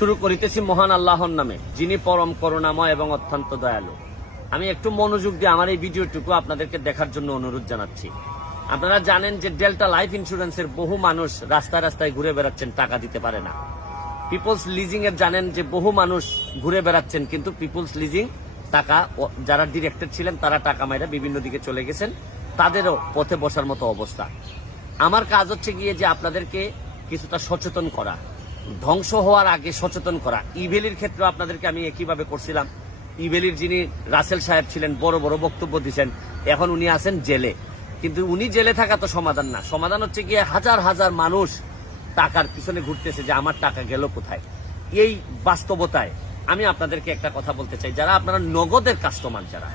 শুরু করিতেছি মহান আল্লাহর নামে, যিনি পরম করুণাময় এবং অত্যন্ত দয়ালু। আমি একটু মনোযোগ দিয়ে আমার এই ভিডিওটুকু আপনাদেরকে দেখার জন্য অনুরোধ জানাচ্ছি। আপনারা জানেন যে ডেল্টা লাইফ ইন্স্যুরেন্সের বহু মানুষ রাস্তায় রাস্তায় ঘুরে বেড়াচ্ছেন, টাকা দিতে পারে না। পিপলস লিজিং এর জানেন যে বহু মানুষ ঘুরে বেড়াচ্ছেন, কিন্তু পিপলস লিজিং টাকা যারা ডিরেক্টর ছিলেন তারা টাকা মাইরা বিভিন্ন দিকে চলে গেছেন, তাদেরও পথে বসার মতো অবস্থা। আমার কাজ হচ্ছে গিয়ে যে আপনাদেরকে কিছুটা সচেতন করা, ধ্বংস হওয়ার আগে সচেতন করা। ইভেলির ক্ষেত্রে আপনাদেরকে আমি একইভাবে করছিলাম। ইভেলির যিনি রাসেল সাহেব ছিলেন, বড় বড় বক্তব্য দিচ্ছেন, এখন উনি আছেন জেলে। কিন্তু উনি জেলে থাকা তো সমাধান না। সমাধান হচ্ছে গিয়ে হাজার হাজার মানুষ টাকার পিছনে ঘুরতেছে যে আমার টাকা গেল কোথায়। এই বাস্তবতায় আমি আপনাদেরকে একটা কথা বলতে চাই, যারা আপনারা নগদের কাস্টমার, যারা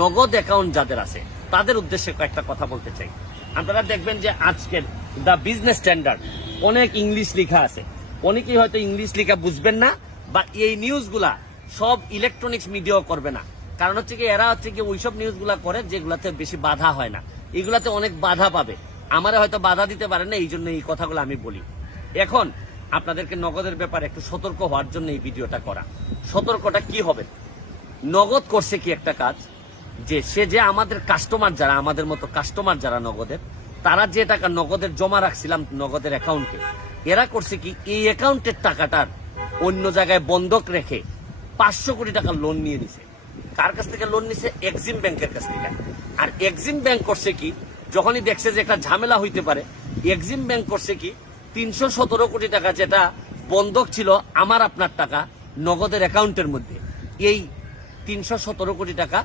নগদ অ্যাকাউন্ট যাদের আছে, তাদের উদ্দেশ্যে কয়েকটা কথা বলতে চাই। আপনারা দেখবেন যে আজকের দ্য বিজনেস স্ট্যান্ডার্ড অনেক ইংলিশ লেখা আছে। অনেকেই হয়তো ইংলিশ লেখা বুঝবেন না, বা এই নিউজগুলা সব ইলেকট্রনিক্স মিডিয়াও করবে না। কারণ হচ্ছে কি, এরা হচ্ছে কি ওইসব নিউজগুলা করে যেগুলাতে বেশি বাধা হয় না। এগুলাতে অনেক বাধা পাবে, আমারা হয়তো বাধা দিতে পারে না, এই জন্য এই কথাগুলো আমি বলি। এখন আপনাদেরকে নগদের ব্যাপারে একটু সতর্ক হওয়ার জন্য এই ভিডিওটা করা। সতর্কটা কি হবে? নগদ করছে কি একটা কাজ, যে সে যে আমাদের কাস্টমার, যারা আমাদের মতো কাস্টমার যারা নগদের, তারা যে টাকা নগদের জমা রাখছিলাম নগদের অ্যাকাউন্টে, এরা করছে কি এই অ্যাকাউন্টের টাকাটার অন্য জায়গায় বন্ধক রেখে 500 কোটি টাকা লোন নিয়ে নিছে। কার কাছ থেকে লোন নিছে? এক্সিম ব্যাংকের কাছ থেকে। আর এক্সিম ব্যাংক করছে কি, যখনই দেখছে যে একটা ঝামেলা হইতে পারে, এক্সিম ব্যাংক করছে কি 317 কোটি টাকা যেটা বন্ধক ছিল আমার আপনার টাকা নগদের অ্যাকাউন্টের মধ্যে, এই 317 কোটি টাকা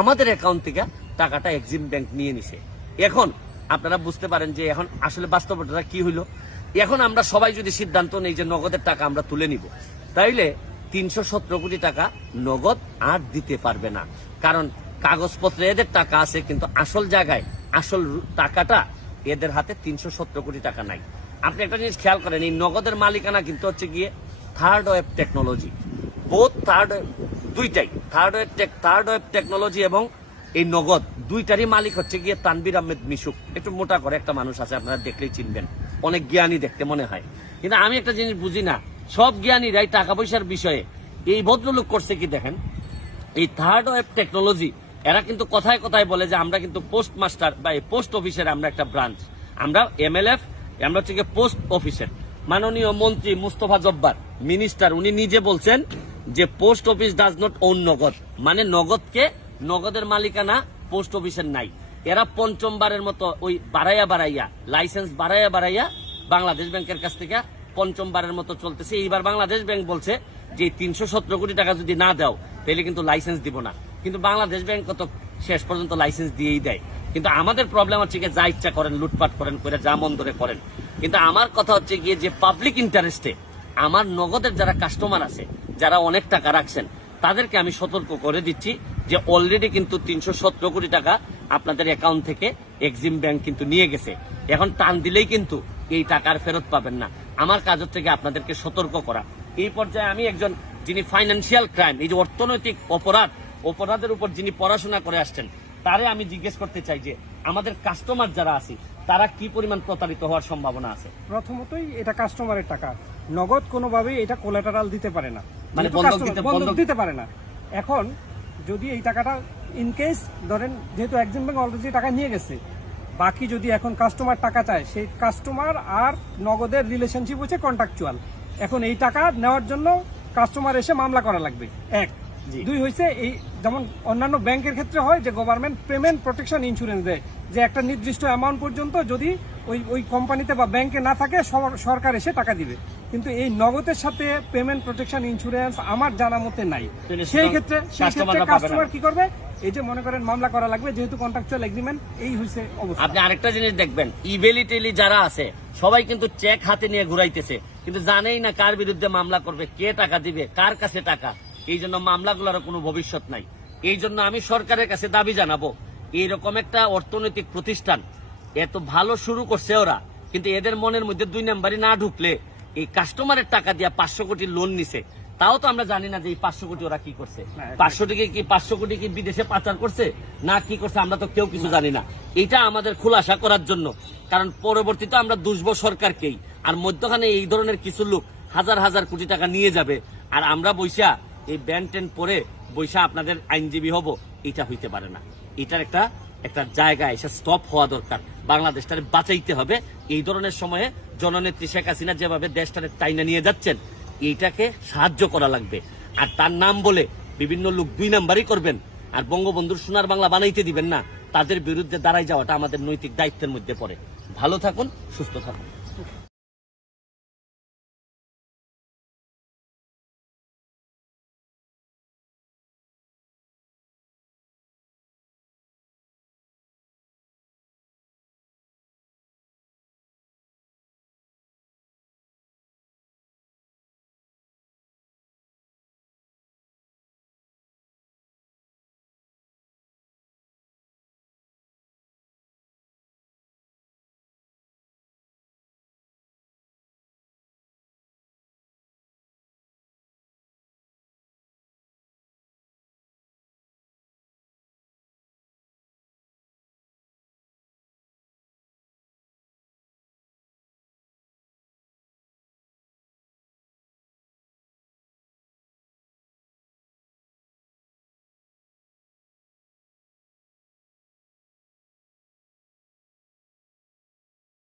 আমাদের অ্যাকাউন্ট থেকে টাকাটা এক্সিম ব্যাংক নিয়ে নিছে। এখন আপনারা বুঝতে পারেন যে এখন আসলে বাস্তবতা কি হইল। এখন আমরা সবাই যদি সিদ্ধান্ত নেই যে নগদের টাকা আমরা তুলে নিব, তাইলে 317 কোটি টাকা নগদ আর দিতে পারবে না। কারণ কাগজপত্রে এদের টাকা আছে, কিন্তু আসল জায়গায় আসল টাকাটা এদের হাতে 317 কোটি টাকা নাই। আপনি একটা জিনিস খেয়াল করেন, এই নগদের মালিকানা কিন্তু হচ্ছে গিয়ে থার্ড ওয়েভ টেকনোলজি, বোথ দুইটাই থার্ড ওয়েভ টেকনোলজি এবং এই নগদ দুইটারই মালিক হচ্ছে গিয়ে তানভীর আহমেদ মিশুক। একটু মোটা করে একটা মানুষ আছে, আপনারা দেখলেই চিনবেন, অনেক জ্ঞানী দেখতে মনে হয়। কিন্তু আমি একটা জিনিস বুঝি না, সব জ্ঞানীরাই টাকা পয়সার বিষয়ে, এই ভদ্রলোক করছে কি দেখেন, এই থার্ড ওয়েভ টেকনোলজি এরা কিন্তু কথায় কথায় বলে যে আমরা কিন্তু পোস্ট মাস্টার বা পোস্ট অফিসের আমরা একটা ব্রাঞ্চ, আমরা MLF, আমরা হচ্ছে গিয়ে পোস্ট অফিসের। মাননীয় মন্ত্রী মুস্তফা জব্বার মিনিস্টার, উনি নিজে বলছেন যে post office does not own Nagad, মানে নগদের মালিকানা পোস্ট অফিসের নাই। এরা পঞ্চমবারের মতো ওই বাড়াইয়া লাইসেন্স বাড়াইয়া বাংলাদেশ ব্যাংকের কাছ থেকে পঞ্চমবারের মতো চলতেছে। এইবার বাংলাদেশ ব্যাংক বলছে যে 317 কোটি টাকা যদি না দাও তাহলে কিন্তু লাইসেন্স দিব না। কিন্তু বাংলাদেশ ব্যাংক তো শেষ পর্যন্ত লাইসেন্স দিয়েই দেয়। কিন্তু আমাদের প্রবলেম হচ্ছে গিয়ে যা ইচ্ছা করেন, লুটপাট করেন, করে যা মন ধরে করেন। কিন্তু আমার কথা হচ্ছে গিয়ে যে পাবলিক ইন্টারেস্টে আমার নগদের যারা কাস্টমার আছে, যারা অনেক টাকা রাখছেন, তাদেরকে আমি সতর্ক করে দিচ্ছি যে অলরেডি কিন্তু 317 কোটি টাকা আপনাদের অ্যাকাউন্ট থেকে এক্সিম ব্যাংক কিন্তু নিয়ে গেছে। এখন টান দিলেই কিন্তু এই টাকার ফেরত পাবেন না। আমার কাজ হচ্ছে গিয়ে আপনাদেরকে সতর্ক করা। এই পর্যায়ে আমি একজন যিনি ফাইন্যান্সিয়াল ক্রাইম, এই যে অর্থনৈতিক অপরাধের উপর যিনি পড়াশোনা করে আসছেন, তারে আমি জিজ্ঞেস করতে চাই যে আমাদের কাস্টমার যারা আছে তারা কি পরিমাণ প্রতারিত হওয়ার সম্ভাবনা আছে। প্রথমতই এটা কাস্টমারের টাকা, নগদ কোনোভাবেই এটা কোলাটারাল দিতে পারে না, মানে বন্ধক দিতে পারে না। এখন যদি এই টাকাটা ইনকেস ধরেন, যেহেতু এক্সিম ব্যাংক অলরেডি টাকা নিয়ে গেছে, বাকি যদি এখন কাস্টমার টাকা চায়, সেই কাস্টমার আর নগদের রিলেশনশিপ হচ্ছে কন্ট্রাকচুয়াল। এখন এই টাকা নেওয়ার জন্য কাস্টমার এসে মামলা করা লাগবে, এক। দুই হয়েছে, এই যেমন অন্যান্য ব্যাংকের ক্ষেত্রে হয় যে গভর্নমেন্ট পেমেন্ট প্রোটেকশন ইন্স্যুরেন্স দেয়, যে একটা নির্দিষ্ট অ্যামাউন্ট পর্যন্ত যদি ওই কোম্পানিতে বা ব্যাংকে না থাকে সরকার এসে টাকা দিবে। কিন্তু এই নগদের সাথে পেমেন্ট প্রোটেকশন ইন্স্যুরেন্স আমার জানা মতে নাই। সেই ক্ষেত্রে কাস্টমার কি করবে? এই যে মনে করেন মামলা করা লাগবে, যেহেতু কন্ট্রাকচুয়াল এগ্রিমেন্ট। এই হয়েছে অবস্থা। আপনি আরেকটা জিনিস দেখবেন, ইভেলিটেলি যারা আছে সবাই কিন্তু চেক হাতে নিয়ে ঘুরাইতেছে, কিন্তু জানেই না কার বিরুদ্ধে মামলা করবে, কে টাকা দিবে, কার কাছে টাকা। এই জন্য মামলাগুলোর কোনো ভবিষ্যৎ নাই। এই জন্য আমি সরকারের কাছে দাবি জানাবো, এইরকম একটা অর্থনৈতিক প্রতিষ্ঠান এত ভালো শুরু করছে ওরা, কিন্তু এদের মনের মধ্যে 2 নাম্বারই না ঢুকলে এই কাস্টমারের টাকা দিয়ে 500 কোটি লোন নিছে, তাও তো আমরা জানি না যে এই 500 কোটি ওরা কি করছে। 500 কোটি কি বিদেশে পাচার করছে না কি করছে, আমরা তো কেউ কিছু জানি না। এটা আমাদের খুলাসা করার জন্য, কারণ পরবর্তীতে আমরা দুষবো সরকারকেই। আর মধ্যখানে এই ধরনের কিছু লোক হাজার হাজার কোটি টাকা নিয়ে যাবে, আর আমরা বৈশা এই ব্যান্ড টেন পরে বৈশা আপনাদের আইনজীবী হব, এটা হইতে পারে না। এটার একটা জায়গা এসে স্টপ হওয়া দরকার। বাংলাদেশটারে বাঁচাইতে হবে। এই ধরনের সময়ে জননেত্রী শেখ হাসিনা যেভাবে দেশটারে টাইনা নিয়ে যাচ্ছেন, এইটাকে সাহায্য করা লাগবে। আর তার নাম বলে বিভিন্ন লোক 2 নাম্বারই করবেন আর বঙ্গবন্ধুর সোনার বাংলা বানাইতে দিবেন না, তাদের বিরুদ্ধে দাঁড়াই যাওয়াটা আমাদের নৈতিক দায়িত্বের মধ্যে পড়ে। ভালো থাকুন, সুস্থ থাকুন।